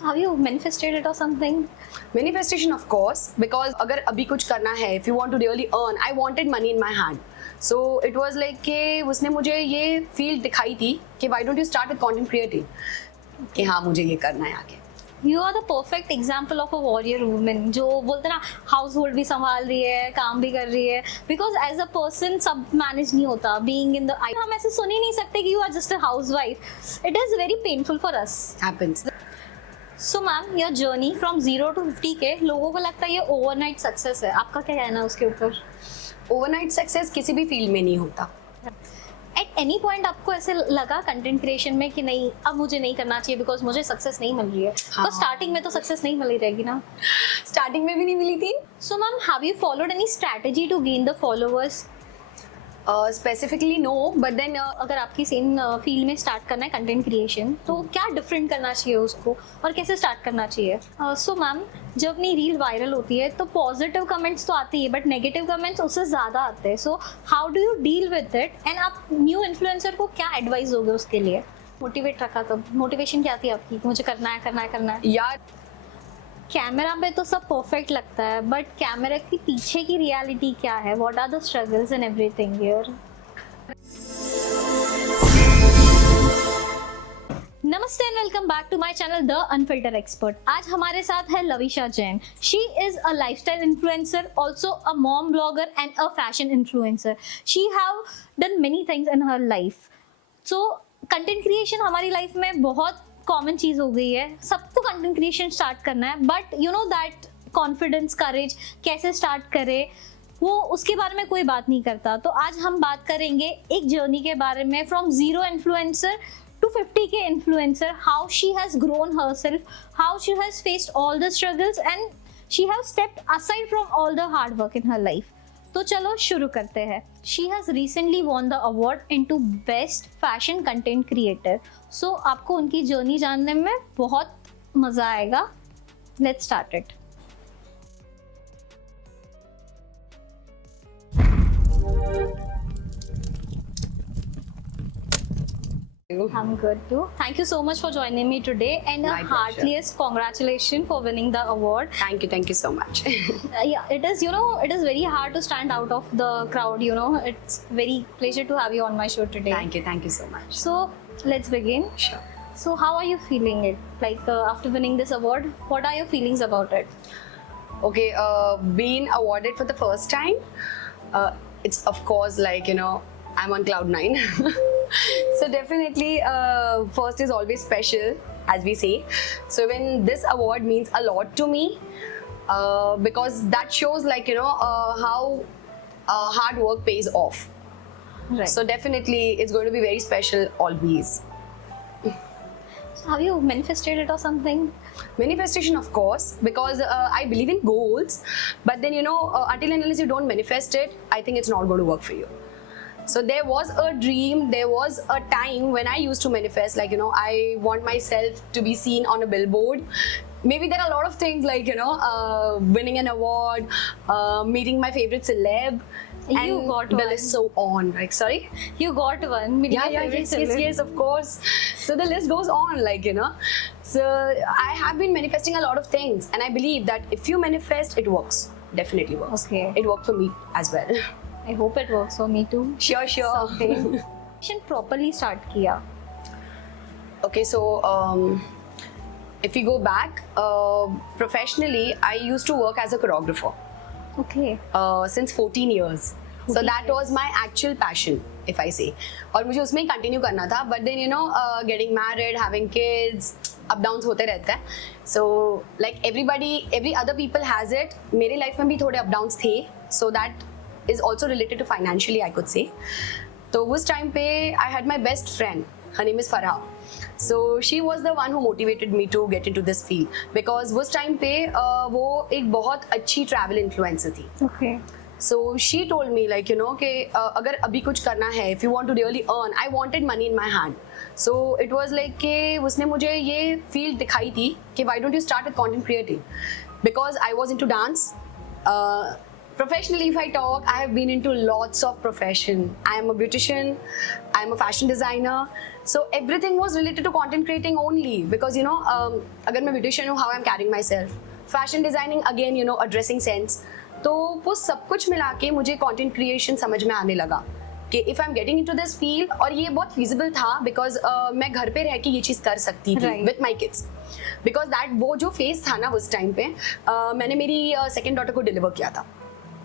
Have you manifested it or something? Manifestation of course, because अगर अभी कुछ करना है, if you want to really earn, I wanted money in my hand. So it was like कि उसने मुझे ये फील्ड दिखाई थी कि why don't you start with content creating, कि हाँ मुझे ये करना है आगे. You are the perfect example of a warrior woman जो बोलते ना household भी संभाल रही है, काम भी कर रही है, because as a person सब manage नहीं होता. Being in the हम ऐसे सुन ही नहीं सकते कि you are just a housewife. It is very painful for us. Happens. So ma'am, your journey from 0 to 50K लोगों को लगता है ये overnight success है. आपका क्या कहना है उसके ऊपर? Overnight success किसी भी फील्ड में नहीं होता. At any point आपको ऐसे लगा कंटेंट क्रिएशन में कि नहीं अब मुझे नहीं करना चाहिए बिकॉज मुझे सक्सेस नहीं मिल रही है? तो स्टार्टिंग में तो सक्सेस नहीं मिली रहेगी ना? स्टार्टिंग में भी नहीं मिली थी. So ma'am, have you followed any strategy to gain the followers? Specifically no, but then अगर आपकी सेम फील्ड में स्टार्ट करना है कंटेंट क्रिएशन तो क्या डिफरेंट करना चाहिए उसको और कैसे स्टार्ट करना चाहिए? सो मैम, जब अपनी रील वायरल होती है तो पॉजिटिव कमेंट्स तो आती है बट नेगेटिव कमेंट्स उससे ज़्यादा आते हैं. So how do you deal with it and आप न्यू इन्फ्लुएंसर को क्या एडवाइस दोगे उसके लिए? मोटिवेट रखा तो मोटिवेशन क्या थी आपकी? मुझे करना है करना है करना है. यार कैमरा पे तो सब परफेक्ट लगता है बट कैमरा के पीछे की रियलिटी क्या है? What are the struggles and everything here? नमस्ते and welcome back to my channel the unfilter expert. आज हमारे साथ है Lavisha Jain. She is a lifestyle influencer, also a mom blogger and a fashion influencer. She have done many things in her life. So content creation हमारी life में बहुत common चीज हो गई है. सबको कंटेंट क्रिएशन स्टार्ट करना है but you know that confidence, courage कैसे स्टार्ट करे वो उसके बारे में कोई बात नहीं करता. तो आज हम बात करेंगे एक जर्नी के बारे में, from 0 influencer to 50K influencer, how she has grown herself, how she has faced all the struggles and she has stepped aside from all the hard work in her life. तो चलो शुरू करते हैं. She has recently won the award into best fashion content creator. So आपको उनकी journey जानने में बहुत मजा आएगा. Let's start it. I'm good too. Thank you so much for joining me today and a My pleasure. heartiest congratulations for winning the award. thank you so much. Yeah, it is, you know, it is very hard to stand out of the crowd, you know. It's very pleasure to have you on my show today. Thank you so much. So let's begin. Sure. So how are you feeling it? Like after winning this award, what are your feelings about it? Okay, being awarded for the first time, it's of course like, you know, I'm on cloud 9. So definitely first is always special, as we say. So when this award means a lot to me, because that shows like, you know, how hard work pays off. Right. So definitely it's going to be very special always. So have you manifested it or something? Manifestation of course, because I believe in goals, but then you know, until and unless you don't manifest it, I think it's not going to work for you. So there was a dream, there was a time when I used to manifest, like, you know, I want myself to be seen on a billboard. Maybe there are a lot of things like, you know, winning an award, meeting my favorite celeb, You and got the one. list so on, like, sorry? You got one. Meeting your favorite celeb. Yes, of course. So the list goes on, like, you know. So I have been manifesting a lot of things, and I believe that if you manifest, it works. Definitely works. Okay. It worked for me as well. I hope it works for me too. Sure. Someday. Properly start किया. Okay, so if we go back, professionally, I used to work as a choreographer Okay. since 14 years. So 14 that years. was my actual passion, if I say. और मुझे उसमें ही continue करना था. But then, you know, getting married, having kids, up downs होते रहते हैं. So like everybody, every other people has it. मेरी life में भी थोड़े up downs थे. So that is also related to financially, I could say. तो उस time पे I had my best friend. Her name is Farah. So she was the one who motivated me to get into this field, because उस time पे वो एक बहुत अच्छी travel influencer थी. Okay. So she told me like, you know, कि अगर अभी कुछ करना है, if you want to really earn, I wanted money in my hand. So it was like कि उसने मुझे ये field दिखाई थी कि why don't you start with content creating, because I was into dance. Professionally, if I talk, I have been into lots of profession. I am a beautician, I am a fashion designer. So everything was related to content creating only because you know अगर मैं beautician हूँ, how I'm carrying myself, fashion designing again you know a dressing sense, तो वो सब कुछ मिला के मुझे content creation समझ में आने लगा कि if I'm getting into this field, और ये बहुत feasible था because मैं घर पे रह के ये चीज़ कर सकती थी Right. with my kids, because that वो जो phase था ना उस टाइम पे मैंने मेरी second daughter को deliver किया था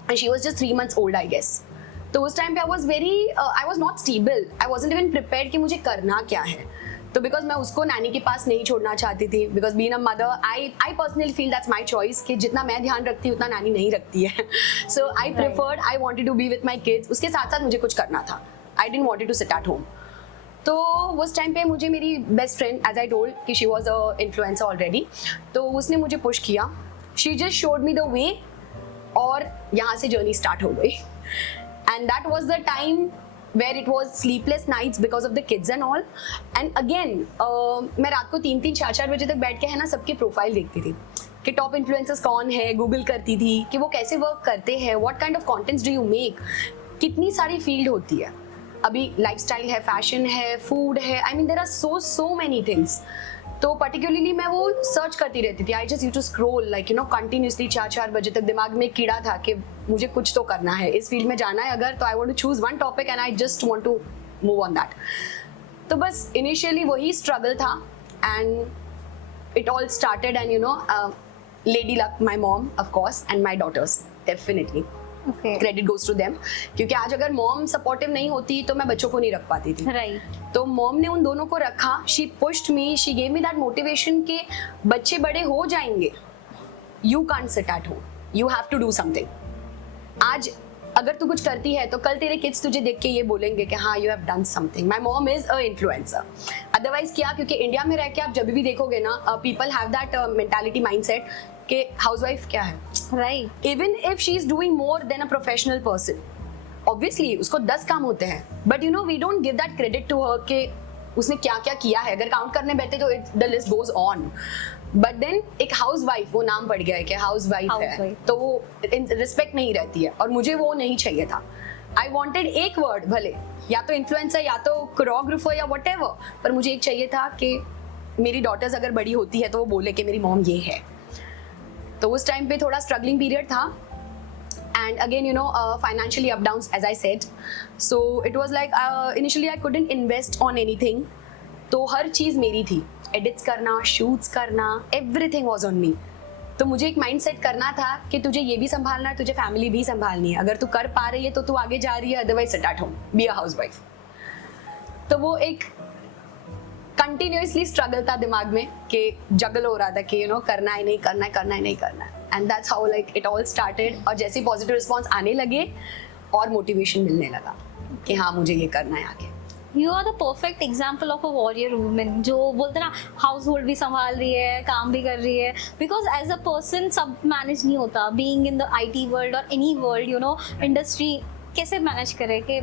and she was just 3 months old I guess. तो उस टाइम पे I was not stable, I wasn't even prepared कि मुझे करना क्या है, तो बिकॉज मैं उसको नानी के पास नहीं छोड़ना चाहती थी because being a mother I personally feel that's my choice कि जितना मैं ध्यान रखती हूँ उतना नानी नहीं रखती है. So I preferred, I wanted to be with my kids, उसके साथ साथ मुझे कुछ करना था. I didn't wanted to sit at home. तो उस टाइम पे मुझे मेरी best friend, as I told कि she was a influencer already, तो उसने मुझे पुश किया. She just showed me the way और यहाँ से जर्नी स्टार्ट हो गई. And that was the time where it was sleepless nights because of the kids and all. And again, मैं रात को 3-3, 4-4 बजे तक बैठ के है ना सबकी प्रोफाइल देखती थी कि टॉप इन्फ्लुएंसर्स कौन है, गूगल करती थी कि वो कैसे वर्क करते हैं, what kind of contents do you make. कितनी सारी फील्ड होती है, अभी लाइफस्टाइल है, फैशन है, फूड है, I mean there are so many things. तो पर्टिकुलरली मैं वो सर्च करती रहती थी. I just used to scroll like you know continuously 4-4 बजे तक. दिमाग में एक कीड़ा था कि मुझे कुछ तो करना है, इस फील्ड में जाना है अगर, तो I want to choose one topic and I just want to move on that. तो बस इनिशियली वही स्ट्रगल था and it all started and you know lady luck, my mom of course and my daughters, definitely Okay. Credit goes to them. क्योंकि आज अगर mom supportive नहीं होती तो मैं बच्चों को नहीं रख पाती थी. Right. तो मॉम ने उन दोनों को रखा. She pushed me, she gave me that motivation कि बच्चे बड़े हो जाएंगे, you can't sit at home, you have to do something. आज अगर तू कुछ करती है तो कल तेरे किड्स तुझे देख के ये बोलेंगे कि हाँ you have done something. My mom is a influencer. Otherwise क्या, क्योंकि इंडिया में रह के आप जब भी देखोगे ना people have that mentality mindset कि हाउसवाइफ क्या है. Right. Even if she is doing more than a professional person, obviously उसको 10 काम होते हैं, but you know we don't give that credit to her कि उसने क्या क्या किया है. अगर काउंट करने बैठे तो the list goes on. But then एक हाउसवाइफ, वो नाम पड़ गया है कि हाउसवाइफ है, तो वो रिस्पेक्ट नहीं रहती है और मुझे वो नहीं चाहिए था. आई वॉन्टेड एक वर्ड, भले या तो इन्फ्लुएंसर या तो कोरियोग्राफर या वट, पर मुझे एक चाहिए था कि मेरी डॉटर्स अगर बड़ी होती है तो वो बोले कि मेरी मॉम ये है. तो उस टाइम पे थोड़ा स्ट्रगलिंग पीरियड था and again you know financially up downs as I said, so it was like initially I couldn't invest on anything. तो हर चीज़ मेरी थी, एडिट्स करना, शूट्स करना, एवरीथिंग वाज ऑन मी. तो मुझे एक माइंड सेट करना था कि तुझे ये भी संभालना है, तुझे फैमिली भी संभालनी है. अगर तू कर पा रही है तो तू आगे जा रही है, otherwise seat at home, be a housewife. तो वो एक कंटिन्यूसली स्ट्रगल था दिमाग में कि जगल हो रहा था कि यू नो करना है नहीं करना है, करना है नहीं करना है. And that's how like it all started. और जैसे ही पॉजिटिव रिस्पॉन्स आने लगे और मोटिवेशन मिलने लगा कि हाँ मुझे ये करना है आगे. You are the perfect example of a warrior woman जो बोलते ना हाउस होल्ड भी संभाल रही है, काम भी कर रही है. बिकॉज एज अ पर्सन सब मैनेज नहीं होता. Being in the IT world और any world you know industry, कैसे मैनेज करे कि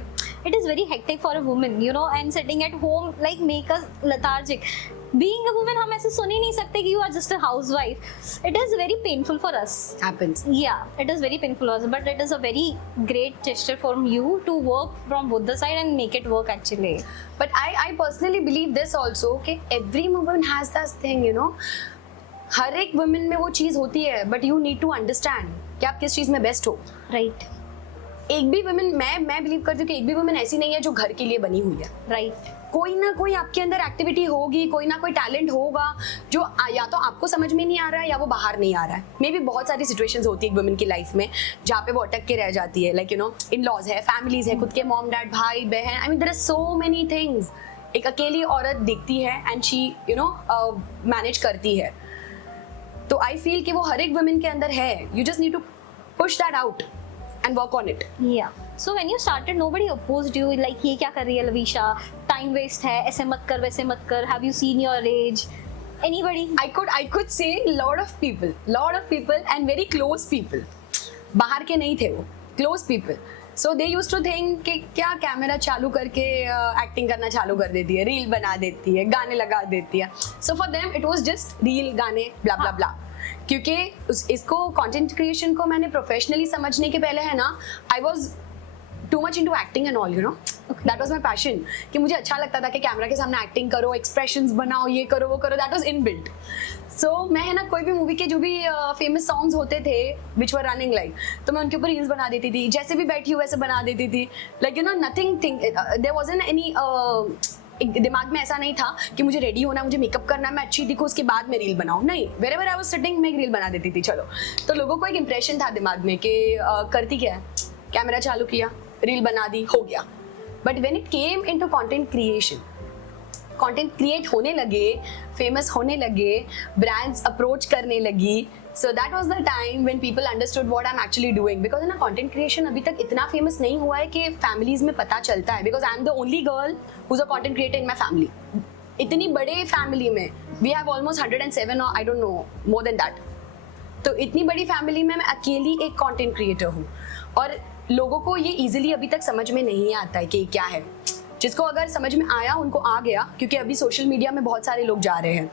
it is very hectic for a woman you know, and sitting at home like make us lethargic. Being a woman हम ऐसे सुन ही नहीं सकते कि you are just a housewife. It is very painful for us. Happens. Yeah, it is very painful also, but it is a very great gesture from you to work from both the side and make it work actually. But I personally believe this also कि every woman has that thing you know. हर एक woman में वो चीज़ होती है, but you need to understand कि आप किस चीज़ में बेस्ट हो. Right. एक भी वुमेन, मैं बिलीव करती हूँ कि एक भी वुमेन ऐसी नहीं है जो घर के लिए बनी हुई है. Right. कोई ना कोई आपके अंदर एक्टिविटी होगी, कोई ना कोई टैलेंट होगा जो या तो आपको समझ में नहीं आ रहा है या वो बाहर नहीं आ रहा है. मे भी बहुत सारी सिचुएशंस होती है एक वुमेन की लाइफ में जहाँ पे वो अटक के रह जाती है. Like you know in laws है, फैमिलीज है, खुद के मॉम डैड, भाई बहन, I mean there are so many things. एक अकेली औरत दिखती है and she you know manage करती है. तो आई फील कि वो हर एक वुमेन के अंदर है. You just need to push that out and work on it. Yeah. So when you started, nobody opposed you. Like ये क्या कर रही है लवीशा? Time waste है. ऐसे मत कर, वैसे मत कर. Have you seen your age? Anybody? I could say lot of people and very close people. बाहर के नहीं थे वो, close people. So they used to think कि क्या कैमरा चालू करके एक्टिंग करना चालू कर देती है, रील बना देती है, गाने लगा देती है. So for them it was just reel, गाने, blah blah blah. क्योंकि इसको कंटेंट क्रिएशन को मैंने प्रोफेशनली समझने के पहले है ना, I was too much into acting and all you know. That was my passion कि मुझे अच्छा लगता था कि कैमरा के सामने एक्टिंग करो, एक्सप्रेशंस बनाओ, ये करो वो करो, दैट वाज इनबिल्ट. सो मैं है ना कोई भी मूवी के जो भी फेमस सॉन्ग्स होते थे विच वर रनिंग लाइक, तो मैं उनके ऊपर रील्स बना देती थी, जैसे भी बैठी हूँ वैसे बना देती थी. Like you know nothing thing, there wasn't any, दिमाग में ऐसा नहीं था कि मुझे रेडी होना, मुझे मेकअप करना, मैं अच्छी दिखूं उसके बाद मैं रील बनाऊं. नहीं, वेरेवर आई वाज सिटिंग मैं एक रील बना देती थी. चलो, तो लोगों को एक इंप्रेशन था दिमाग में कि करती क्या है, कैमरा चालू किया, रील बना दी, हो गया. But when it came into content creation, content create होने लगे, फेमस होने लगे, ब्रांड्स अप्रोच करने लगी, so that was the time when people understood what I'm actually doing. Because ना content creation अभी तक इतना famous नहीं हुआ है कि families में पता चलता है. Because I'm the only girl who's a content creator in my family. इतनी बड़े family में we have almost 107 or I don't know more than that. तो इतनी बड़ी family में मैं अकेली एक content creator हूँ, और लोगों को ये easily अभी तक समझ में नहीं आता है कि क्या है. जिसको अगर समझ में आया उनको आ गया, क्योंकि अभी सोशल मीडिया में बहुत सारे लोग जा रहे हैं.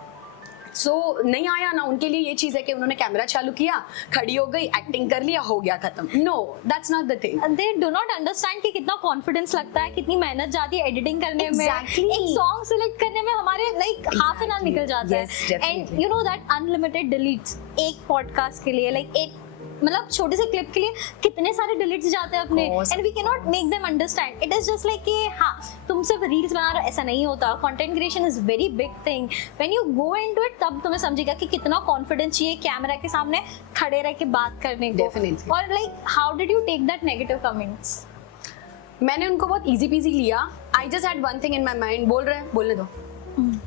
सो नहीं आया ना, उनके लिए ये चीज है कि उन्होंने कैमरा चालू किया, खड़ी हो गई, एक्टिंग कर लिया, हो गया खत्म. No, that's not the thing. They do not understand कि कितना कॉन्फिडेंस लगता है, कितनी मेहनत जाती है एडिटिंग करने Exactly. में, एक सॉन्ग सिलेक्ट करने में हमारे लाइक हाफ एन आवर निकल जाता Yes, है. definitely. And you know that unlimited deletes एक पॉडकास्ट के लिए, लाइक एक मतलब छोटे से क्लिप के लिए कितने सारे डिलीट्स जाते हैं अपने. And we can not make them understand. It is just like कि हाँ तुम सिर्फ रील्स बना रहे हो, ऐसा नहीं होता. Content creation is very big thing. When you go into it तब तुम्हें समझेगा कि कितना कॉन्फिडेंस चाहिए कैमरा के सामने खड़े रह के बात करने को. Definitely. और like how did you take that negative comments? मैंने उनको बहुत इजी पीजी लिया. I just had one thing in my mind, बोल रहे हैं बोलने दो.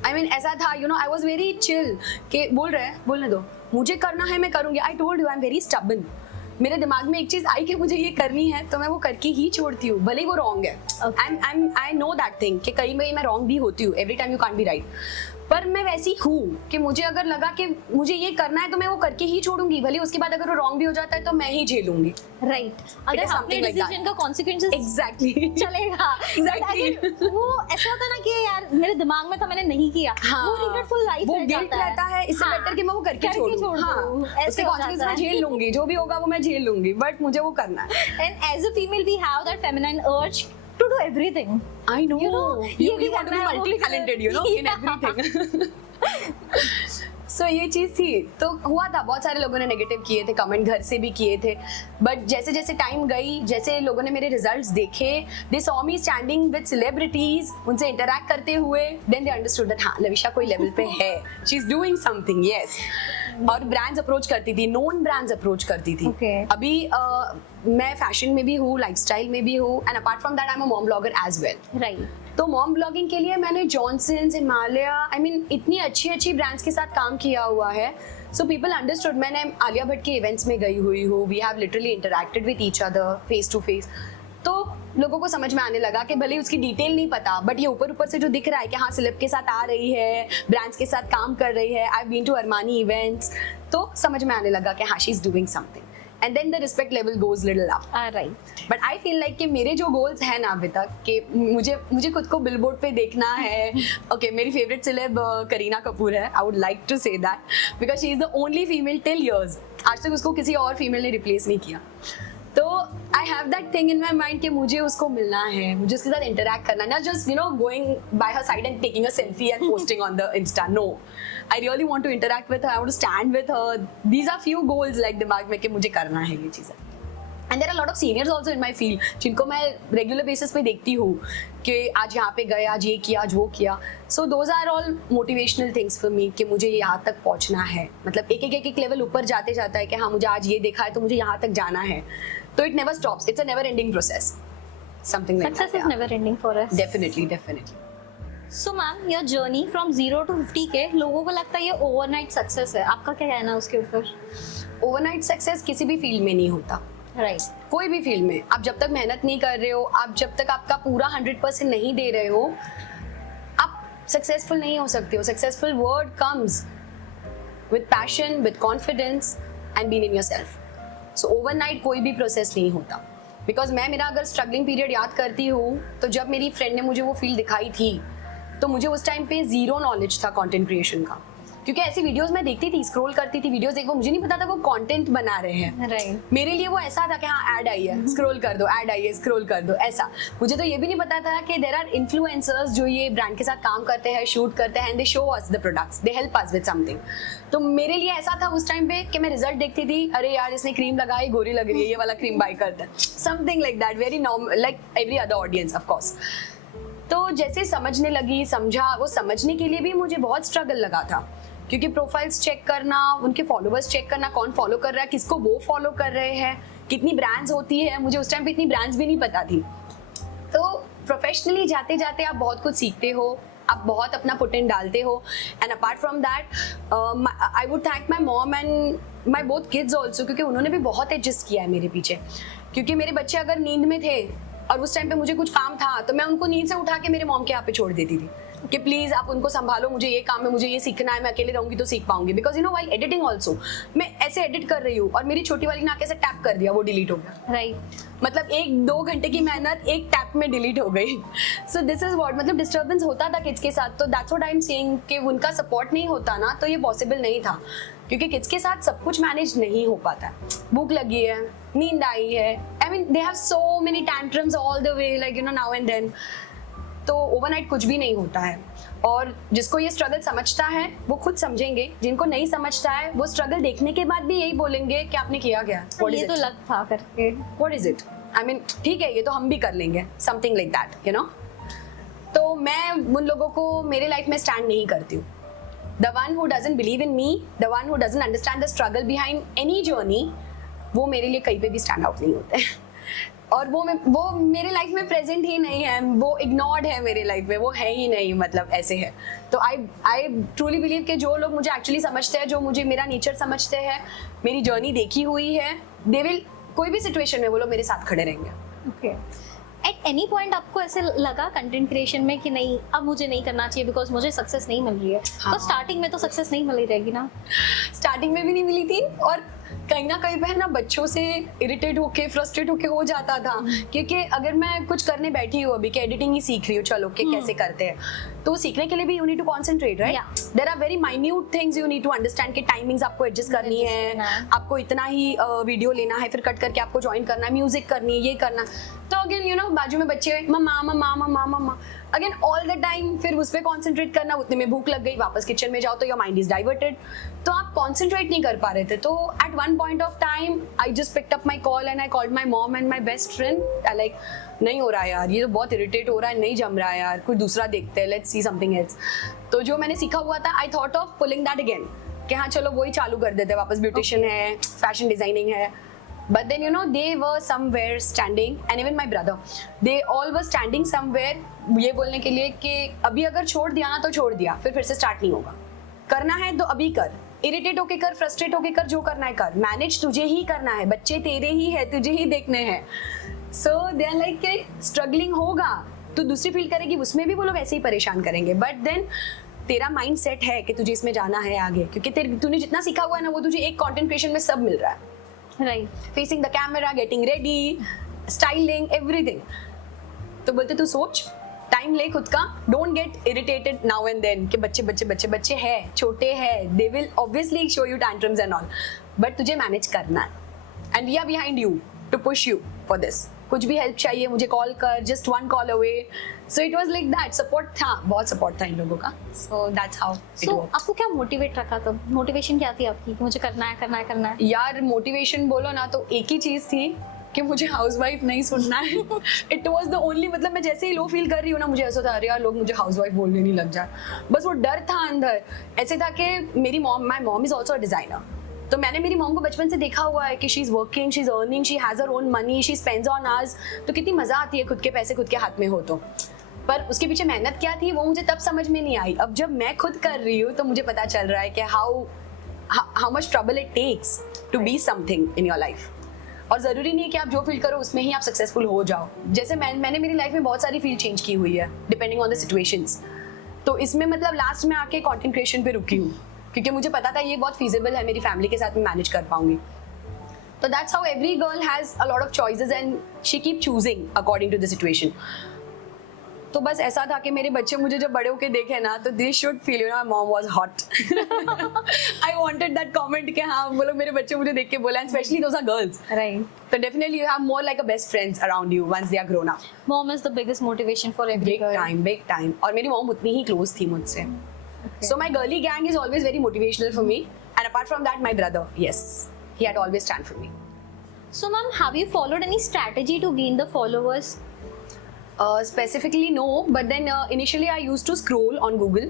आई मीन ऐसा था, you know, I was very chill कि बोल रहे हैं बोलने दो, मुझे करना है मैं करूंगी. I told you I am very stubborn. मेरे दिमाग में एक चीज आई कि मुझे ये करनी है तो मैं वो करके ही छोड़ती हूँ, भले ही वो रॉन्ग है. आई नो दैट थिंग कि कहीं मैं रॉन्ग भी होती हूँ. Every time you can't be right. पर मैं वैसी हूँ कि मुझे अगर लगा कि मुझे ये करना है तो मैं वो करके ही छोड़ूंगी, भले उसके बाद अगर वो रॉन्ग भी हो जाता है तो मैं ही झेलूंगी. राइट. अगर अपने डिसीजन का कॉन्सिक्वेंसेस एग्जैक्टली चलेगा. Exactly. वो ऐसा होता है ना कि यार मेरे दिमाग में था मैंने नहीं किया, वो रिग्रेटफुल लाइफ वो गिल्ट रहता है. इससे बेटर कि मैं वो करके छोड़ दूं. हाँ, उसके कॉन्सिक्वेंस मैं झेल लूंगी, जो भी होगा वो मैं झेल लूंगी, बट मुझे वो करना है. And as a female we have that feminine urge to do everything. I know. You know, you want to be multi-talented, you know, in everything. So ये चीज थी. तो हुआ था, बहुत सारे लोगों ने नेगेटिव किए थे, कमेंट घर से भी किए थे. बट जैसे जैसे टाइम गई, जैसे लोगों ने मेरे रिजल्ट्स देखे, they saw me standing with celebrities, उनसे इंटरैक्ट करते हुए, देन दे अंडरस्टूड दैट हाँ लविशा कोई लेवल पे है, she is doing something. Yes. और ब्रांड्स अप्रोच करती थी, नोन ब्रांड्स अप्रोच करती थी. Okay. अभी मैं फैशन में भी हूँ, लाइफस्टाइल में भी हूँ, and apart from that I am a mom blogger as well. Right. तो मॉम ब्लॉगिंग के लिए मैंने जॉनसन्स, हिमालय, आई मीन इतनी अच्छी अच्छी ब्रांड्स के साथ काम किया हुआ है. So people understood. मैंने आलिया भट्ट के इवेंट्स में गई हुई हूँ. We have literally interacted with each other face to face. तो लोगों को समझ में आने लगा कि भले उसकी डिटेल नहीं पता, बट ये ऊपर ऊपर से जो दिख रहा है कि हाँ सिलेब के साथ आ रही है, ब्रांड्स के साथ काम कर रही है, I been to Armani events, तो समझ में आने लगा कि हाँ she is doing something. And then the respect level goes little up. Right. But I feel like कि मेरे जो गोल्स हैं ना अभी तक, कि मुझे खुद को बिलबोर्ड पे देखना है. ओके, मेरी फेवरेट सिलेब करीना कपूर है. I would like to say that because she is the only female till years. आज तक उसको किसी और फीमेल ने रिप्लेस नहीं किया. तो I have that thing in my mind कि मुझे उसको मिलना है, मुझे उसके साथ इंटरैक्ट करना, not just you know going by her side and taking a selfie and posting on the Insta. No, I really want to interact with her, I want to stand with her. These are few goals like दिमाग में कि मुझे करना है ये चीज़ें. And there are lot of seniors also in my field जिनको मैं रेगुलर बेसिस पे देखती हूँ कि आज यहाँ पे गए, आज ये किया, आज वो किया. So those are all motivational things for me कि मुझे यहाँ तक पहुँचना है. मतलब एक लेवल ऊपर जाते जाता है कि हाँ मुझे आज ये देखा है तो मुझे यहाँ तक जाना है. तो it never stops. It's a never ending process. Something like that. Success is never ending for us. Definitely. So ma'am, your journey from 0 to 50 के लोगों को लगता है ये ओवरनाइट सक्सेस है, आपका क्या कहना है उसके ऊपर? ओवरनाइट सक्सेस किसी भी फील्ड में नहीं होता. राइट. कोई भी फील्ड में आप जब तक मेहनत नहीं कर रहे हो, आप जब तक आपका पूरा 100% नहीं दे रहे हो, आप सक्सेसफुल नहीं हो सकते हो. Successful word comes with passion, with confidence and being in yourself. So overnight कोई भी प्रोसेस नहीं होता. बिकॉज मैं मेरा अगर स्ट्रगलिंग पीरियड याद करती हूँ तो जब मेरी फ्रेंड ने मुझे वो फील्ड दिखाई थी तो मुझे उस टाइम पे जीरो नॉलेज था कंटेंट क्रिएशन का. क्योंकि ऐसी वीडियोस मैं देखती थी, स्क्रॉल करती थी वीडियोस, देखो मुझे नहीं पता था वो कंटेंट बना रहे हैं। राइट। मेरे लिए वो ऐसा था कि हाँ ऐड आई है, स्क्रॉल कर दो, ऐड आई है, स्क्रॉल कर दो, ऐसा। मुझे तो ये भी नहीं पता था कि देयर आर इन्फ्लुएंसर्स जो ये ब्रांड के साथ काम करते हैं, शूट करते हैं, and they show us the products, they help us with something. तो मेरे लिए ऐसा था उस टाइम पे कि मैं रिजल्ट देखती थी, अरे यार इसने क्रीम लगाई, गोरी लग रही है, ये वाला क्रीम बाय करते हैं, something like that, very normal, like every other audience of course. तो जैसे समझने लगी, समझा, वो समझने के लिए भी मुझे बहुत स्ट्रगल लगा था, क्योंकि प्रोफाइल्स चेक करना, उनके फॉलोवर्स चेक करना, कौन फॉलो कर रहा है, किसको वो फॉलो कर रहे हैं, कितनी ब्रांड्स होती है, मुझे उस टाइम पे इतनी ब्रांड्स भी नहीं पता थी। तो प्रोफेशनली जाते जाते आप बहुत कुछ सीखते हो, आप बहुत अपना पुट इन डालते हो, and apart from that I would thank my mom and my both kids also, क्योंकि उन्होंने भी बहुत एडजस्ट किया है मेरे पीछे। क्योंकि मेरे बच्चे अगर नींद में थे और उस टाइम पे मुझे कुछ काम था, तो मैं उनको नींद से उठा के मेरे मॉम के यहाँ पे छोड़ देती थी कि प्लीज आप उनको संभालो, मुझे ये काम है, मुझे ये सीखना है, मैं अकेले रहूंगी तो सीख पाऊंगी। Because you know while editing also, मैं ऐसे एडिट कर रही हूँ और मेरी छोटी वाली ने आके ऐसे टैप कर दिया, वो डिलीट हो गया। राइट। मतलब 1-2 घंटे की मेहनत एक टैप में डिलीट हो गई। सो दिस इज व्हाट, मतलब डिस्टर्बेंस होता था किड्स के साथ। तो that's what I am saying कि उनका सपोर्ट नहीं होता ना तो ये पॉसिबल नहीं था, क्योंकि किड्स के साथ सब कुछ मैनेज नहीं हो पाता। भूख लगी है, नींद आई है, I mean they have so many tantrums all the way, like you know now and then. तो ओवरनाइट कुछ भी नहीं होता है, और जिसको ये स्ट्रगल समझता है वो खुद समझेंगे, जिनको नहीं समझता है वो स्ट्रगल देखने के बाद भी यही बोलेंगे कि आपने किया क्या, ये तो लग था करके, what is it, I mean ठीक है ये तो हम भी कर लेंगे, something like that, you know. तो मैं उन लोगों को मेरे लाइफ में स्टैंड नहीं करती हूँ। The one who doesn't believe in me, the one who doesn't understand the struggle behind any journey, वो मेरे लिए कहीं पे भी स्टैंड आउट नहीं होते हैं। और वो मेरे लाइफ में प्रेजेंट ही नहीं है, वो इग्नोर्ड है मेरे लाइफ में, वो है ही नहीं, मतलब ऐसे है। तो आई ट्रूली बिलीव कि जो लोग मुझे एक्चुअली समझते हैं, जो मुझे मेरा नेचर समझते हैं, मेरी जर्नी देखी हुई है, दे विल, कोई भी सिचुएशन में वो लोग मेरे साथ खड़े रहेंगे। ओके। एट एनी पॉइंट आपको ऐसे लगा कंटेंट क्रिएशन में कि नहीं अब मुझे नहीं करना चाहिए बिकॉज मुझे सक्सेस नहीं मिल रही है? हाँ। तो स्टार्टिंग में तो सक्सेस नहीं मिली रहेगी ना? स्टार्टिंग में भी नहीं मिली थी, और कहीं ना कहीं पे ना बच्चों से इरिटेट होके, फ्रस्ट्रेट होके हो जाता था। क्योंकि अगर मैं कुछ करने बैठी हूँ अभी कि एडिटिंग ही सीख रही हूँ, चलो कि कैसे करते हैं, तो सीखने के लिए भी you need to concentrate, right? There are very minute things you need to understand कि टाइमिंग्स आपको एडजस्ट करनी है, आपको इतना ही वीडियो लेना है, फिर कट करके आपको ज्वाइन करना है, म्यूजिक करनी है, ये करना। तो अगेन यू नो बाजू में बच्चे मम्मा मम्मा मम्मा मम्मा, अगेन ऑल द टाइम, फिर उस पर कॉन्सेंट्रेट करना, उतने में भूख लग गई, वापस किचन में जाओ तो योर माइंड इज डाइवर्टेड, तो आप कॉन्सेंट्रेट नहीं कर पा रहे थे। तो at one point of time I just picked up my call and I called my mom and my best friend, like नहीं हो रहा है यार, ये तो बहुत इरिटेट हो रहा है, नहीं जम रहा है यार, कुछ दूसरा देखते हैं, लेट्स सी समथिंग एल्स। तो जो मैंने सीखा हुआ था, I thought of pulling that again, कि हाँ चलो वही चालू कर देते हैं वापस, ब्यूटिशियन है, फैशन डिजाइनिंग है। But then you know they were somewhere standing, and even my brother, they all were standing somewhere, ये बोलने के लिए कि अभी अगर छोड़ दिया ना तो छोड़ दिया, फिर से स्टार्ट नहीं होगा, करना है तो अभी कर, इरिटेट होके कर, फ्रस्ट्रेट होके कर, जो करना है कर, मैनेज तुझे ही करना है, बच्चे तेरे ही है, तुझे ही देखने हैं। सो दे आर लाइक के स्ट्रगलिंग होगा तो दूसरी फील्ड करेगी, उसमें भी वो लोग ऐसे ही परेशान करेंगे, बट देन तेरा माइंड सेट है कि तुझे इसमें जाना है आगे, क्योंकि तूने जितना सीखा हुआ है ना वो तुझे एक कंटेंट क्रिएशन में सब मिल रहा है, right? Facing the camera, getting ready, styling, everything. तो बोलते तू सोच, टाइम ले खुद का, don't get irritated now and then कि बच्चे बच्चे बच्चे बच्चे हैं, छोटे हैं, they will obviously show you tantrums and all, but तुझे मैनेज करना है, and we are behind you to push you for this. कुछ भी हेल्प चाहिए मुझे कॉल कर, just one call away. So it was like that, support था, बहुत सपोर्ट था इन लोगों का। सो दैट्स हाउ इट वर्क्ड। आपको क्या मोटिवेट रखा तब? मोटिवेशन क्या थी आपकी कि मुझे करना है करना है करना है? यार मोटिवेशन बोलो ना तो एक ही चीज थी कि मुझे हाउसवाइफ नहीं सुनना है। इट वाज द ओनली, मतलब मैं जैसे ही लो फील कर रही हूँ ना, मुझे ऐसा था अरे यार लोग मुझे हाउसवाइफ बोलने नहीं लग जाए, बस वो डर था अंदर। ऐसे था कि मेरी mom, my mom is also a designer, तो मैंने मेरी मॉम को बचपन से देखा हुआ है कि she is working, she is earning, she has her own money, she spends on us, तो कितनी मजा आती है खुद के पैसे खुद के हाथ में हो तो। पर उसके पीछे मेहनत क्या थी वो मुझे तब समझ में नहीं आई। अब जब मैं खुद कर रही हूँ तो मुझे पता चल रहा है कि how much trouble it takes to be something in your life. और जरूरी नहीं है कि आप जो फील्ड करो उसमें ही आप सक्सेसफुल हो जाओ। जैसे मैंने मेरी लाइफ में बहुत सारी फील्ड चेंज की हुई है डिपेंडिंग ऑन द सिचुएशंस। तो इसमें मतलब लास्ट में आके कंटेंट क्रिएशन पे रुकी हूँ क्योंकि मुझे पता था ये बहुत फीजिबल है, मेरी फैमिली के साथ मैं मैनेज कर पाऊंगी। तो that's how every girl has a lot of choices and she keep choosing according to the situation. तो बस ऐसा था कि मेरे बच्चे मुझे जब बड़े होके देखे ना तो they should feel my mom was hot. I wanted that comment कि हाँ वो लोग मेरे बच्चे मुझे देख के बोला, and specially those are girls. Right. So definitely you have more like a best friends around you once they are grown up. Mom is the biggest motivation for every Big girl. big time. और मेरी mom उतनी ही close थी मुझसे. Okay. So my girly gang is always very motivational for me. And apart from that, my brother, yes, he had always stand for me. So ma'am, have you followed any strategy to gain the followers? Specifically no, but then initially I used to scroll on Google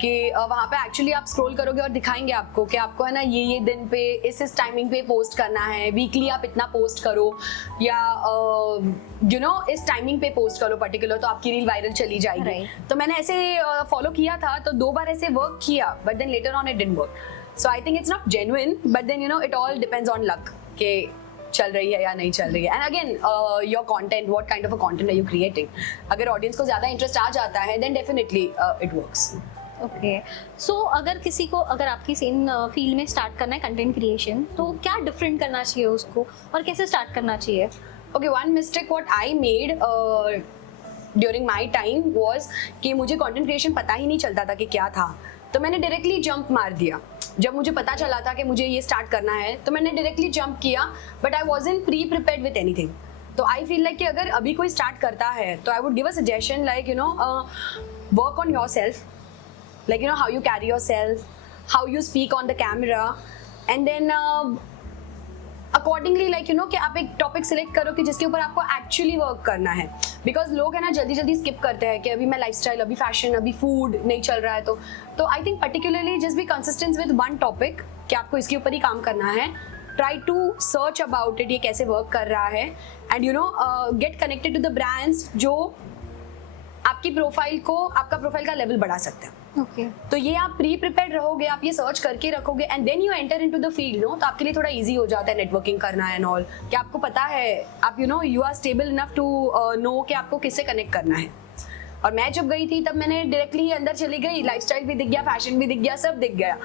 कि वहाँ पे actually आप scroll करोगे और दिखाएंगे आपको कि आपको है ना ये दिन पे इस टाइमिंग पे पोस्ट करना है, वीकली आप इतना पोस्ट करो या यू नो इस टाइमिंग पे पोस्ट करो पर्टिकुलर, तो आपकी रील वायरल चली जाएगी. Right. तो मैंने ऐसे फॉलो किया था, तो 2 बार ऐसे वर्क किया, but then later on it didn't work. So I think it's not genuine, but then you know it all depends on luck कि चल रही है या नहीं चल रही है. And again your content, what kind of a content are you creating. अगर ऑडियंस को ज्यादा इंटरेस्ट आ जाता है then definitely it works. Okay, so अगर आपकी सेम फील्ड में स्टार्ट करना है कंटेंट क्रिएशन, तो क्या डिफरेंट करना चाहिए उसको और कैसे स्टार्ट करना चाहिए? Okay, one mistake what I made during my time was कि मुझे content creation पता ही नहीं चलता था कि क्या था, तो मैंने डायरेक्टली जंप मार दिया. जब मुझे पता चला था कि मुझे ये स्टार्ट करना है तो मैंने डायरेक्टली जंप किया, but I wasn't pre prepared with anything. तो आई फील लाइक कि अगर अभी कोई स्टार्ट करता है तो I would give a suggestion like you no work on your self, like you know how you carry yourself, how you speak on the camera, and then accordingly like you know कि आप एक topic select करो कि जिसके ऊपर आपको actually work करना है. बिकॉज लोग है ना जल्दी जल्दी स्किप करते हैं कि अभी मैं लाइफस्टाइल, अभी फैशन, अभी फूड नहीं चल रहा है, तो I think particularly just be consistent with one topic कि आपको इसके ऊपर ही काम करना है. Try to search about it, ये कैसे वर्क कर रहा है, and you know get connected to the brands जो आपकी प्रोफाइल को, आपका प्रोफाइल का लेवल बढ़ा सकते हैं. ओके, तो ये आप प्री प्रिपेयर्ड रहोगे, आप ये सर्च करके रखोगे, and then you enter into the field no, तो आपके लिए थोड़ा इजी हो जाता है नेटवर्किंग करना एंड ऑल, कि आपको पता है, आप you know you are stable enough to know कि आपको किससे कनेक्ट करना है. और मैं जब गई थी तब मैंने डायरेक्टली ही अंदर चली गई, लाइफस्टाइल भी दिख गया, फैशन भी दिख गया, सब दिख गया,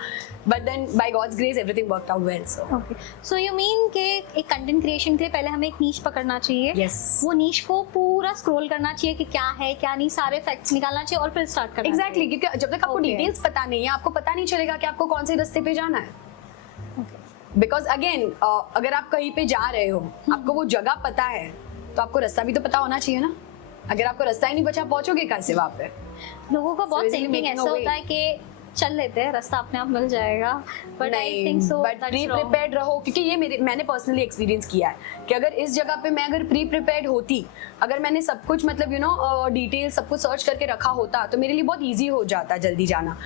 but then by God's grace everything worked out well. So okay, so you mean कि एक कंटेंट क्रिएशन के लिए पहले हमें एक नीश पकड़ना चाहिए. Yes. वो नीश को पूरा स्क्रॉल करना चाहिए कि क्या है क्या नहीं, सारे फैक्ट्स निकालना चाहिए और फिर स्टार्ट करना. एग्जैक्टली, क्योंकि जब तक आपको Okay. डिटेल्स पता नहीं है, आपको पता नहीं चलेगा कि आपको कौन से रास्ते पे जाना है. बिकॉज अगेन अगर आप कहीं पे जा रहे हो, आपको वो जगह पता है, तो आपको रास्ता भी तो पता होना चाहिए ना. अगर आपको रास्ता ही नहीं बचा, पहुंचोगे कैसे वहाँ पे? लोगों का बहुत basically थिंकिंग making ऐसा a way. होता है कि चल लेते हैं, रास्ता अपने आप मिल जाएगा, but I think so but pre prepared रहो, क्योंकि ये मैंने पर्सनली एक्सपीरियंस किया है कि अगर इस जगह पे मैं अगर प्री प्रिपेयर्ड होती, अगर मैंने सब कुछ मतलब यू नो डिटेल सब कुछ सर्च करके रखा होता, तो मेरे लिए बहुत ईजी हो जाता जल्दी जाना,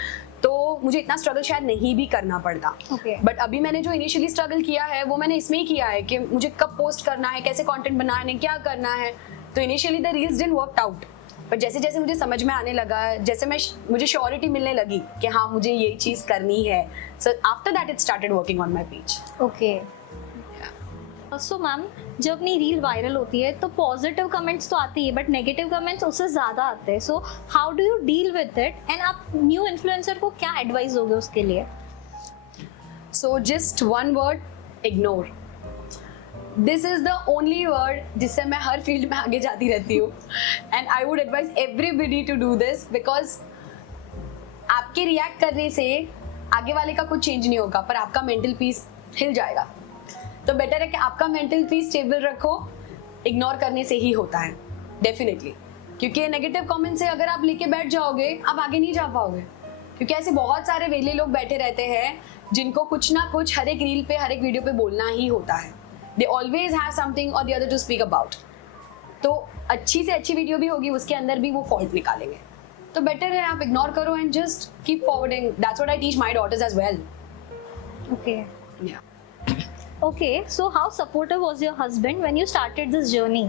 तो मुझे इतना स्ट्रगल शायद नहीं भी करना पड़ता. Okay. बट अभी मैंने जो इनिशियली स्ट्रगल किया है वो मैंने इसमें ही किया है कि मुझे कब पोस्ट करना है, कैसे कंटेंट बनाना है, क्या करना है. तो initially the reels didn't work out, but जैसे जैसे मुझे समझ में आने लगा, जैसे मुझे श्योरिटी मिलने लगी कि हाँ मुझे ये चीज़ करनी है, so after that it started working on my page. Okay, so ma'am जब अपनी रील वायरल होती है तो पॉजिटिव कमेंट्स तो आती है, बट नेगेटिव कमेंट्स उससे ज़्यादा आते हैं. So how do you deal with it, and आप न्यू इन्फ्लुएंसर को क्या एडवाइस दोगे उसके लिए? So just one word, ignore. This is the only word जिससे मैं हर फील्ड में आगे जाती रहती हूँ, and I would advise everybody to do this, because आपके रिएक्ट करने से आगे वाले का कुछ चेंज नहीं होगा, पर आपका मेंटल पीस हिल जाएगा. तो बेटर है कि आपका मेंटल पीस स्टेबल रखो, इग्नोर करने से ही होता है डेफिनेटली, क्योंकि नेगेटिव कमेंट से अगर आप लेके बैठ जाओगे आप आगे नहीं जा पाओगे, क्योंकि ऐसे बहुत सारे वेले लोग बैठे रहते हैं जिनको कुछ ना कुछ हर एक रील पे, हर एक वीडियो पे बोलना ही होता है. They always have something or the other to speak about. तो अच्छी से अच्छी वीडियो भी होगी, उसके अंदर भी वो फॉल्ट निकालेंगे, तो बेटर है आप इग्नोर करो and just keep forwarding. That's what I teach my daughters as well. Okay, okay, so how supportive was your husband when you started this journey?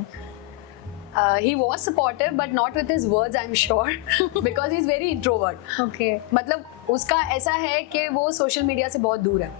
He was supportive but not with his words, I'm sure, because he's very introvert. Okay. मतलब उसका ऐसा है कि वो social media से बहुत दूर है.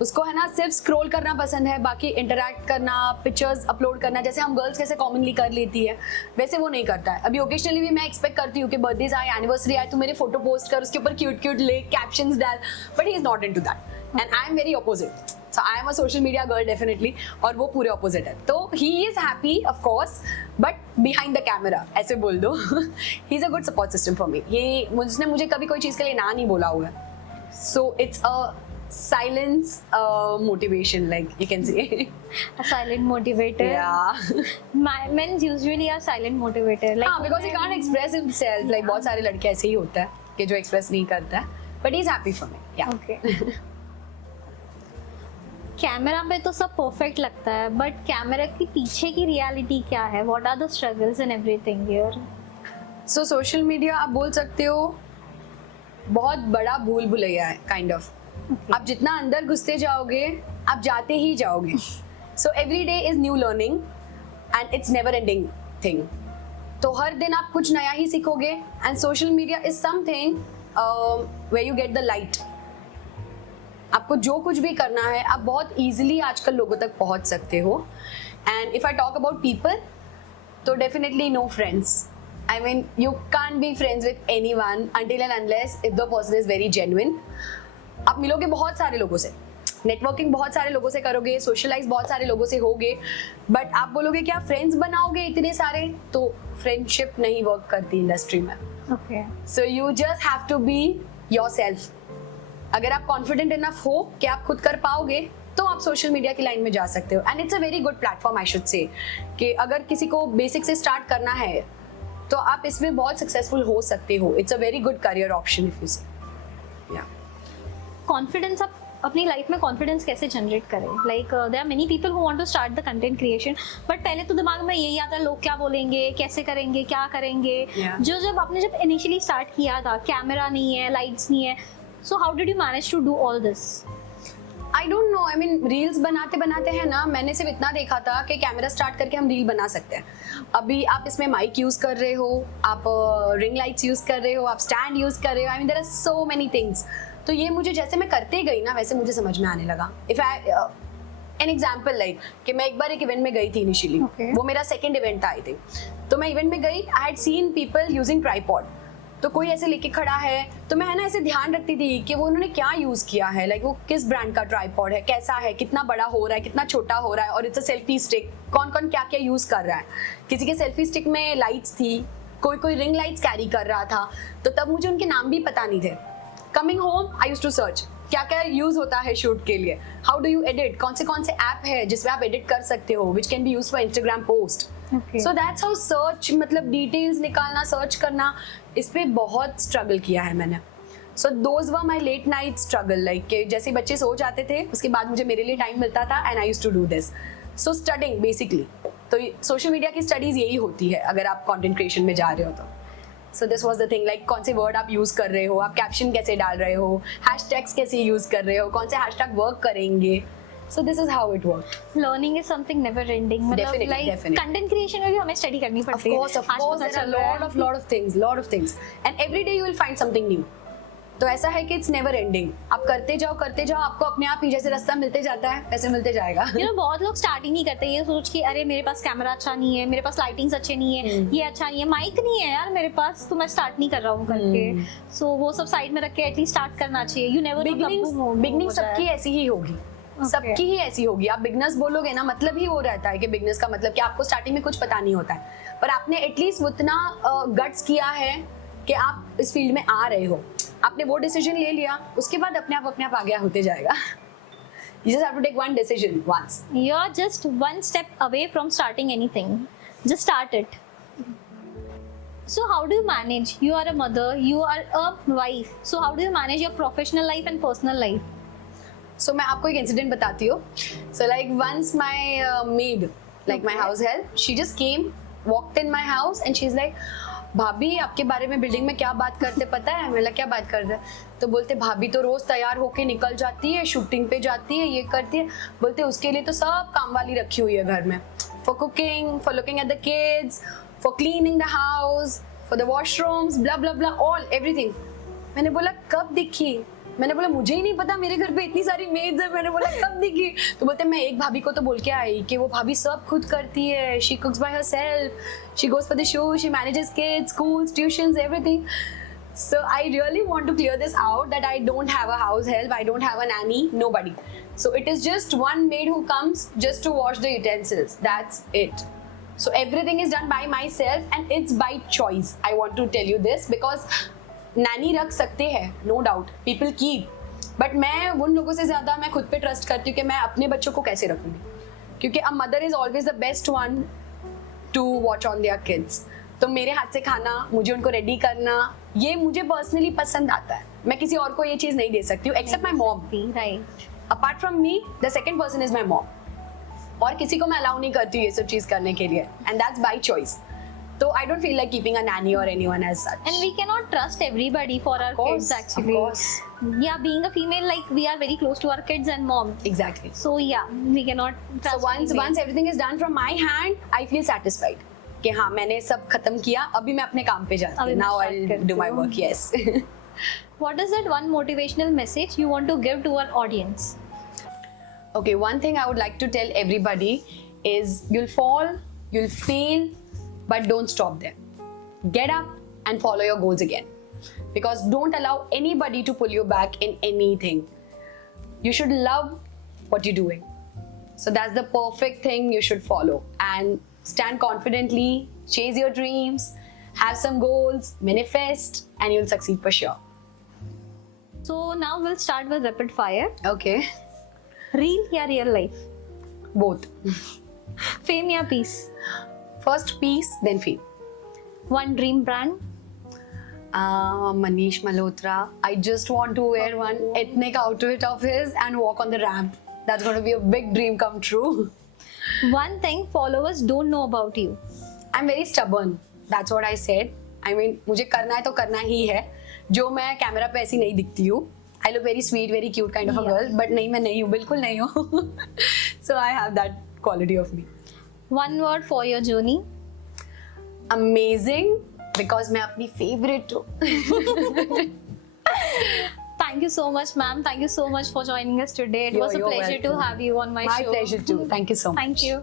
उसको है ना सिर्फ स्क्रॉल करना पसंद है, बाकी इंटरैक्ट करना, पिक्चर्स अपलोड करना, जैसे हम गर्ल्स कैसे कॉमनली कर लेती है वैसे वो नहीं करता है. अभी ओकेजनली भी मैं एक्सपेक्ट करती हूँ कि बर्थडेज आए, एनिवर्सरी आए, तो मेरे फोटो पोस्ट कर, उसके ऊपर क्यूट क्यूट ले कैप्शंस डाल, but he is not into that, and I am very opposite. So I am a social media girl definitely, और वो पूरे opposite है. तो he is happy of course, but behind the camera ऐसे बोल दो. He is a good support system for me. उसने मुझे कभी कोई चीज़ के लिए ना नहीं बोला हुआ है. So it's a silence motivation, like you can say. A silent motivator. Yeah. Men usually are silent motivator. Like हाँ, because he can't express himself. Like बहुत सारे लड़के ऐसे ही होता है कि जो express नहीं करता है. But he's happy for me. Yeah. Okay. Camera पे तो सब परफेक्ट लगता है, बट कैमरा के पीछे की रियलिटी क्या है? What are the struggles and everything here? So social media आप बोल सकते हो बहुत बड़ा भूल भुलैया है काइंड ऑफ. आप जितना अंदर घुसते जाओगे आप जाते ही जाओगे. So every day is new learning and it's never ending thing. तो हर दिन आप कुछ नया ही सीखोगे and social media is something where you get the light. आपको जो कुछ भी करना है आप बहुत easily आजकल लोगों तक पहुंच सकते हो. And if I talk about people, तो definitely no friends. I mean, you can't be friends with anyone until and unless if the person is very genuine. आप मिलोगे बहुत सारे लोगों से, नेटवर्किंग बहुत सारे लोगों से करोगे, सोशलाइज बहुत सारे लोगों से होगे, बट आप बोलोगे क्या फ्रेंड्स बनाओगे इतने सारे, तो फ्रेंडशिप नहीं वर्क करती इंडस्ट्री में. Okay. So you just have to be yourself. अगर आप कॉन्फिडेंट इनफ हो कि आप खुद कर पाओगे तो आप सोशल मीडिया की लाइन में जा सकते हो. And it's a very good platform I should say, कि अगर किसी को बेसिक से स्टार्ट करना है तो आप इसमें बहुत सक्सेसफुल हो सकते हो. It's a very good career option if you say. Confidence, आप अपनी लाइफ में कॉन्फिडेंस कैसे जनरेट करें? Like there are many people who want to start the content creation, but पहले तो दिमाग में यही आता है लोग क्या बोलेंगे, कैसे करेंगे, क्या करेंगे. जब आपने इनिशियली स्टार्ट किया था, कैमरा नहीं है, लाइट्स नहीं है, so how did you manage to do all this? I don't know. I mean reels बनाते बनाते हैं ना, मैंने सिर्फ इतना देखा था कि कैमरा स्टार्ट करके हम रील बना सकते हैं. अभी आप इसमें माइक यूज कर रहे हो, आप रिंग लाइट्स यूज कर रहे हो, आप स्टैंड यूज कर रहे हो. I mean there are so many things. तो ये मुझे जैसे मैं करते गई ना वैसे मुझे समझ में आने लगा. If I an example like कि मैं एक बार एक इवेंट में गई थी इनिशियली. वो मेरा सेकेंड इवेंट था आई थिंक. तो मैं इवेंट में गई, I had seen people using tripod. तो कोई ऐसे लेके खड़ा है तो मैं है ना ऐसे ध्यान रखती थी कि वो उन्होंने क्या यूज किया है, लाइक वो किस ब्रांड का ट्राइपॉड है, कैसा है, कितना बड़ा हो रहा है, कितना छोटा हो रहा है, और इट्स अ सेल्फी स्टिक, कौन कौन क्या क्या यूज कर रहा है. किसी के सेल्फी स्टिक में लाइट्स थी, कोई रिंग लाइट्स कैरी कर रहा था. तो तब मुझे उनके नाम भी पता नहीं थे. Coming home I used to search क्या क्या यूज होता है शूट के लिए, हाउ डू यू एडिट, कौन से ऐप है जिसमें आप एडिट कर सकते हो, which can be use for Instagram post. So that's how search, मतलब डिटेल्स निकालना, सर्च करना, इस पे बहुत स्ट्रगल किया है मैंने. So those were my late night struggle, like कि जैसे बच्चे सो जाते थे उसके बाद मुझे मेरे लिए टाइम मिलता था and I used to do this. So studying basically, तो सोशल मीडिया की स्टडीज यही होती है अगर आप कंटेंट क्रिएशन में जा रहे हो तो. So this was the thing, like कौन से वर्ड आप यूज कर रहे हो, आप कैप्शन कैसे डाल रहे हो, हैशटैग्स कैसे यूज कर रहे हो, कौन से हैशटैग वर्क करेंगे. So this is how it works. Learning is something never ending. Definitely, like definitely. Content creation में भी हमें study करनी पड़ती है. Of course, there are lot of things, and every day you will find something new. तो ऐसा है कि it's never ending. आप करते जाओ, आपको अपने आप ही जैसे रास्ता मिलते जाता है वैसे मिलते जाएगा. You know, बहुत लोग स्टार्ट ही नहीं करते ये सोच कि अरे मेरे पास कैमरा अच्छा नहीं है, मेरे पास लाइटिंग्स अच्छे नहीं है, ये अच्छा नहीं है, माइक नहीं है यार मेरे पास, तो मैं स्टार्ट नहीं कर रहा हूँ करके. सो वो सब साइड में रख के एटलीस्ट स्टार्ट करना चाहिए. यू नेवर बिगनिंग सबकी ऐसी ही होगी. सबकी ही ऐसी होगी. आप बिगनर्स बोलोगे ना, मतलब ही वो रहता है कि बिगनर्स का मतलब कि आपको स्टार्टिंग में कुछ पता नहीं होता है, पर आपने एटलीस्ट उतना गट्स किया है कि आप इस फील्ड में आ रहे हो, आपने वो डिसीजन ले लिया, उसके बाद अपने आप आगे होते जाएगा. You just have to take one decision once. You are just one step away from starting anything. Just start it. So how do you manage? You are a mother, you are a wife. So how do you manage your professional life and personal life? So मैं आपको एक incident बताती हूँ. So like once my maid, like my house help, she just came, walked in my house and she's like, भाभी आपके बारे में building में क्या बात करते पता है? मैंने क्या बात करते? तो बोलते भाभी तो रोज तैयार होके निकल जाती है, शूटिंग पे जाती है, ये करती है. बोलते उसके लिए तो सब काम वाली रखी हुई है घर में, for cooking, for looking at the kids, for cleaning the house, for the washrooms, blah blah blah, all everything. मैंने बोला कब दिखी? मैंने बोला मुझे ही नहीं पता मेरे घर पे इतनी सारी मेड्स है. मैंने बोला कब दिखी? तो बोलते मैं एक भाभी को तो बोल के आई कि वो भाभी सब खुद करती है, she cooks by herself, she goes for the show, she manages kids, schools, tuitions, everything. So I really want to clear this out that I don't have a house help, I don't have a nanny, nobody. So it is just one maid who comes just to wash the utensils. That's it. So everything is done by myself and it's by choice. I want to tell you this because nanny रख सकते हैं, no doubt. People keep. But मैं उन लोगों से ज़्यादा मैं खुद पे ट्रस्ट करती हूँ कि मैं अपने बच्चों को कैसे रखूँगी. क्योंकि a mother is always the best one to watch on their kids. तो मेरे हाथ से खाना, मुझे उनको रेडी करना, ये मुझे पर्सनली पसंद आता है. मैं किसी और को ये चीज़ नहीं दे सकती हूँ except my mom. Right. Apart from me the second person is my mom. और किसी को मैं अलाउ नहीं करती हूँ ये सब चीज़ करने के लिए. And that's by choice. So I don't feel like keeping a nanny or anyone as such. And we cannot trust everybody for our kids actually. Of course. Yeah, being a female, like we are very close to our kids and mom. Exactly. So yeah, we cannot trust. So once everything is done from my hand, I feel satisfied. कि हाँ मैंने सब खत्म किया, अभी मैं अपने काम पे जाती हूँ. Now I'll do my work. Yes. What is that one motivational message you want to give to our audience? Okay, one thing I would like to tell everybody is you'll fall, you'll fail, but don't stop there. Get up and follow your goals again. Because don't allow anybody to pull you back in anything. You should love what you're doing. So that's the perfect thing you should follow. And stand confidently, chase your dreams, have some goals, manifest, and you'll succeed for sure. So now we'll start with rapid fire. Okay. Real या real life? Both. Fame या peace? First peace, then fame. One dream brand? Manish Malhotra. I just want to wear one ethnic outfit of his and walk on the ramp. That's going to be a big dream come true. One thing followers don't know about you? I'm very stubborn. That's what I said. I mean, मुझे करना है तो करना ही है. जो मैं camera पे ऐसी नहीं दिखती हूँ. I look very sweet, very cute kind of a girl. But नहीं मैं नहीं हूँ, बिल्कुल नहीं हूँ. So I have that quality of me. One word for your journey? Amazing, because मैं अपनी favorite हूँ. Thank you so much, ma'am. Thank you so much for joining us today. It was a You're pleasure to welcome. have you on my show. My pleasure too. Thank you so much. Thank you.